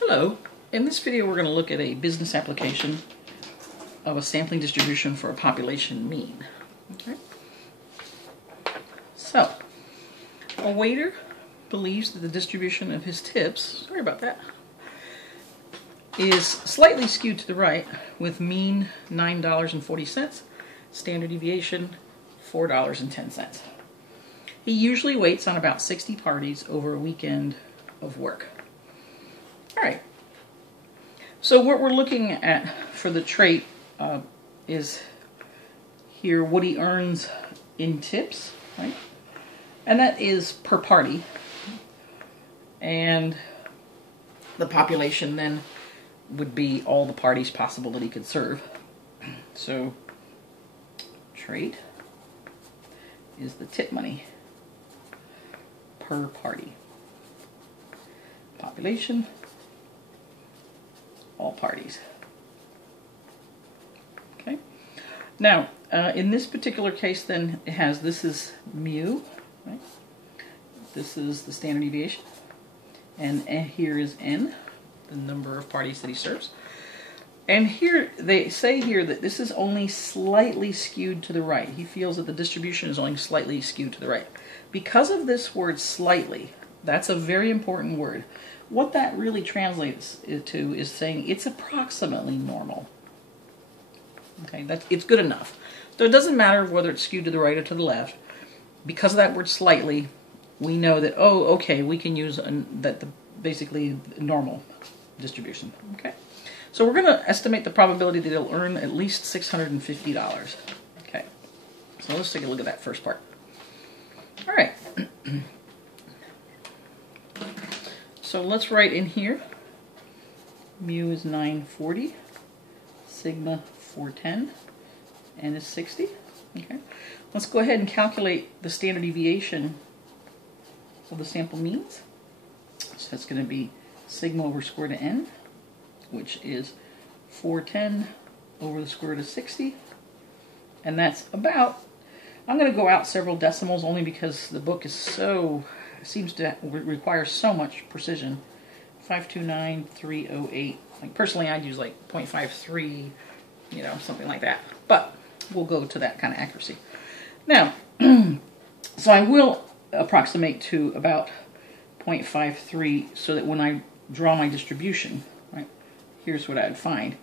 Hello. In this video we're going to look at a business application of a sampling distribution for a population mean. Okay. So, a waiter believes that the distribution of his tips, sorry about that, is slightly skewed to the right with mean $9.40, standard deviation $4.10. He usually waits on about 60 parties over a weekend of work. Alright, so what we're looking at for the trait is here what he earns in tips, right? And that is per party. And the population then would be all the parties possible that he could serve. So, trait is the tip money per party. Population, all parties. Okay. Now, in this particular case, then it has this is mu, right? This is the standard deviation, and here is n, the number of parties that he serves. And here they say here that this is only slightly skewed to the right. He feels that the distribution is only slightly skewed to the right. Because of this word "slightly," that's a very important word. What that really translates to is saying it's approximately normal. Okay, it's good enough. So it doesn't matter whether it's skewed to the right or to the left. Because of that word "slightly," we know that, oh, okay, we can use basically normal distribution. Okay, so we're going to estimate the probability that he'll earn at least $650. Okay, so let's take a look at that first part. All right. So let's write in here, mu is 940, sigma 410, n is 60. Okay, let's go ahead and calculate the standard deviation of the sample means. So that's going to be sigma over square root of n, which is 410 over the square root of 60, and that's about, I'm going to go out several decimals only because the book is seems to require so much precision. 529308. Like personally, I'd use like 0.53, you know, something like that. But we'll go to that kind of accuracy. Now, so I will approximate to about 0.53 so that when I draw my distribution, right, here's what I'd find.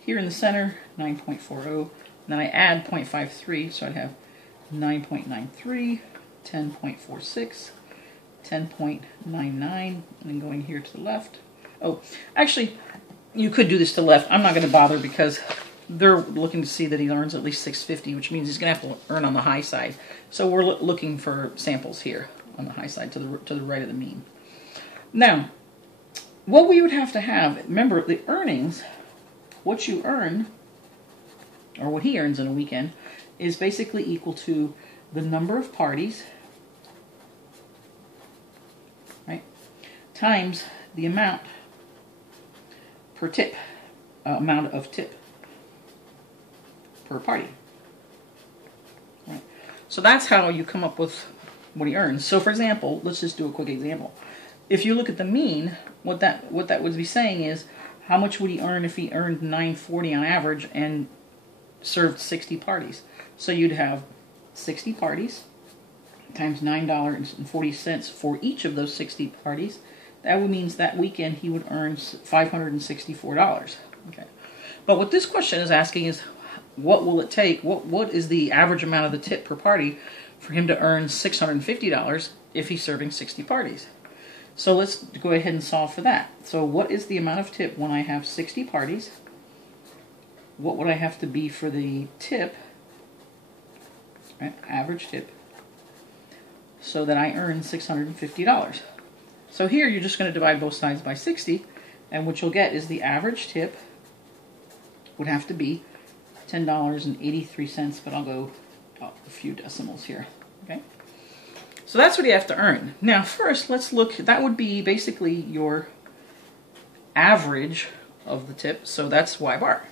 Here in the center, 9.40. Then I add 0.53, so I'd have 9.93, 10.46, 10.99, and then going here to the left. Oh, actually, you could do this to the left. I'm not going to bother because they're looking to see that he earns at least $650, which means he's going to have to earn on the high side. So we're looking for samples here on the high side to the right of the mean. Now, what we would have to have, remember the earnings, what you earn, or what he earns in a weekend, is basically equal to the number of parties, right, times the amount per tip, amount of tip per party. Right. So that's how you come up with what he earns. So for example, let's just do a quick example. If you look at the mean, what that would be saying is how much would he earn if he earned $9.40 on average and served 60 parties. So you'd have 60 parties times $9.40 for each of those 60 parties. That means that weekend he would earn $564. Okay. But what this question is asking is, what will it take? What is the average amount of the tip per party for him to earn $650 if he's serving 60 parties? So let's go ahead and solve for that. So what is the amount of tip when I have 60 parties? What would I have to be for the tip, right, average tip, so that I earn $650? So here you're just going to divide both sides by 60, and what you'll get is the average tip would have to be $10.83, but I'll go up a few decimals here. Okay, so that's what you have to earn. Now first let's look, that would be basically your average of the tip, so that's Y bar.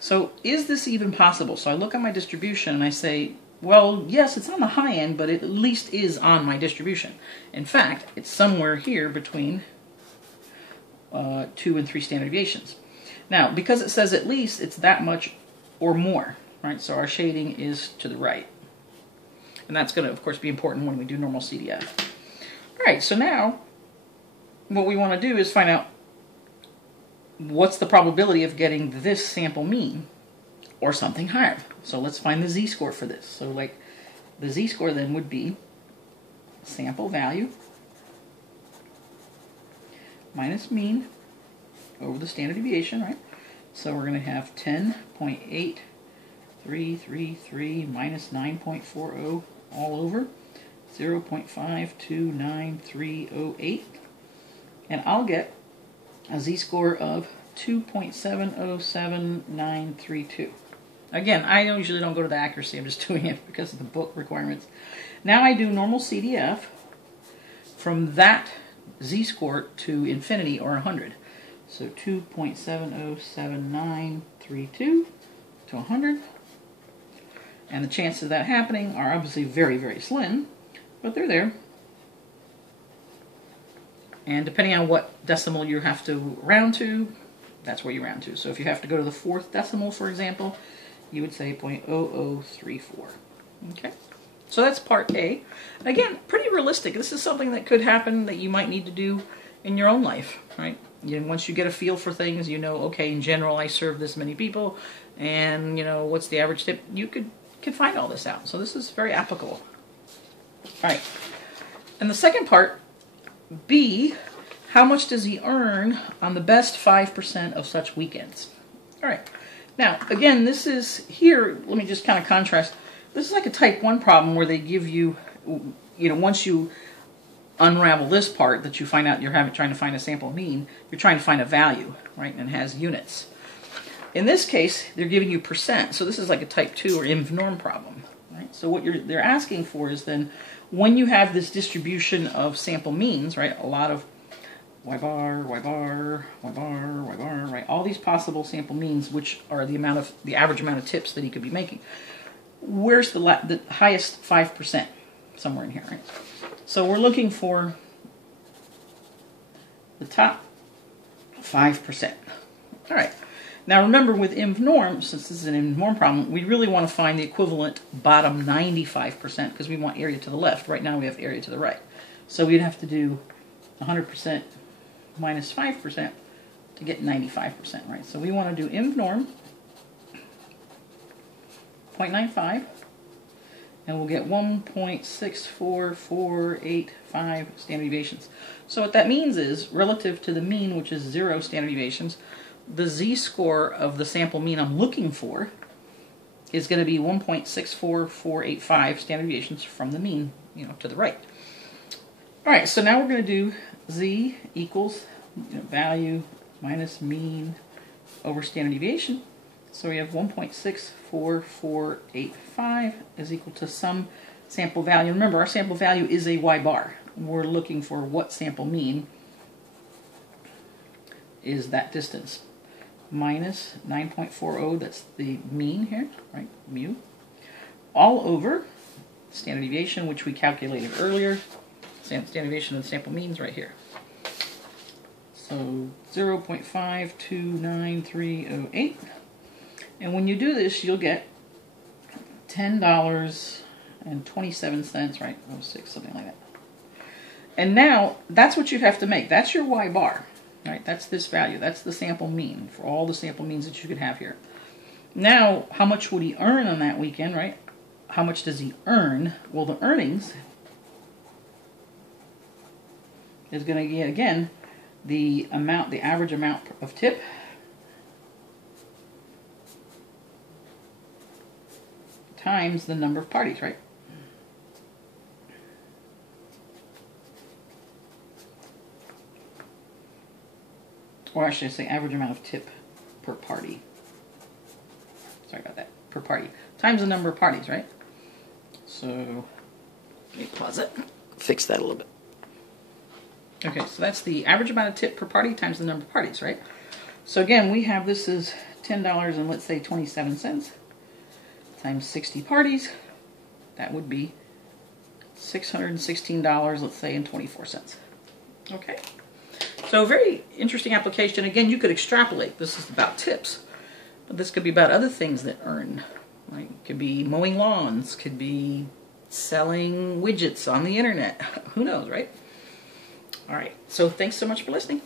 So is this even possible? So I look at my distribution and I say, well, yes, it's on the high end, but it at least is on my distribution. In fact, it's somewhere here between 2 and 3 standard deviations. Now, because it says at least, it's that much or more, right? So our shading is to the right. And that's going to, of course, be important when we do normal CDF. All right, so now what we want to do is find out what's the probability of getting this sample mean or something higher. So let's find the z-score for this. So like the z-score then would be sample value minus mean over the standard deviation, right? So we're going to have 10.8333 minus 9.40 all over 0.529308. And I'll get a z-score of 2.707932. Again, I usually don't go to the accuracy, I'm just doing it because of the book requirements. Now I do normal CDF from that z-score to infinity or 100. So 2.707932 to 100. And the chances of that happening are obviously very, very slim, but they're there. And depending on what decimal you have to round to, that's where you round to. So if you have to go to the 4th decimal, for example, you would say 0.0034. Okay? So that's part A. Again, pretty realistic. This is something that could happen that you might need to do in your own life, right? Once you get a feel for things, you know, okay, in general, I serve this many people, and, you know, what's the average tip? You could find all this out. So this is very applicable. All right. And the second part, B, how much does he earn on the best 5% of such weekends? All right. Now, again, this is here, let me just kind of contrast. This is like a type 1 problem where they give you, you know, once you unravel this part that you find out you're trying to find a sample mean, you're trying to find a value, right, and it has units. In this case, they're giving you percent, so this is like a type 2 or inv norm problem, right? So what they're asking for is then, when you have this distribution of sample means, right, a lot of y bar, y bar, y bar, y bar, right, all these possible sample means, which are the average amount of tips that he could be making. Where's the highest 5%? Somewhere in here, right? So we're looking for the top 5%. All right. Now remember, with inv norm, since this is an inv norm problem, we really want to find the equivalent bottom 95% because we want area to the left. Right now we have area to the right. So we'd have to do 100% minus 5% to get 95%, right? So we want to do inv norm 0.95, and we'll get 1.64485 standard deviations. So what that means is, relative to the mean, which is 0 standard deviations, the z-score of the sample mean I'm looking for is going to be 1.64485 standard deviations from the mean, you know, to the right. All right, so now we're going to do z equals, you know, value minus mean over standard deviation. So we have 1.64485 is equal to some sample value. Remember, our sample value is a y bar. We're looking for what sample mean is that distance. Minus 9.40, that's the mean here, right, mu, all over standard deviation, which we calculated earlier. Standard deviation of the sample means right here. So 0.529308. And when you do this, you'll get $10.27, right? 06, something like that. And now, that's what you have to make. That's your y bar, right? That's this value. That's the sample mean for all the sample means that you could have here. Now, how much would he earn on that weekend, right? How much does he earn? Well, the earnings is going to get, again, the average amount of tip times the number of parties, right? Or I should say average amount of tip per party. Sorry about that. Per party. Times the number of parties, right? So, let me pause it. Fix that a little bit. Okay, so that's the average amount of tip per party times the number of parties, right? So again, we have this as $10 and let's say 27 cents. Times 60 parties, that would be $616, let's say, and 24 cents. Okay, So very interesting application. Again, you could extrapolate. This is about tips, but this could be about other things that earn. Like, it could be mowing lawns, could be selling widgets on the internet. Who knows, right? All right. So thanks so much for listening.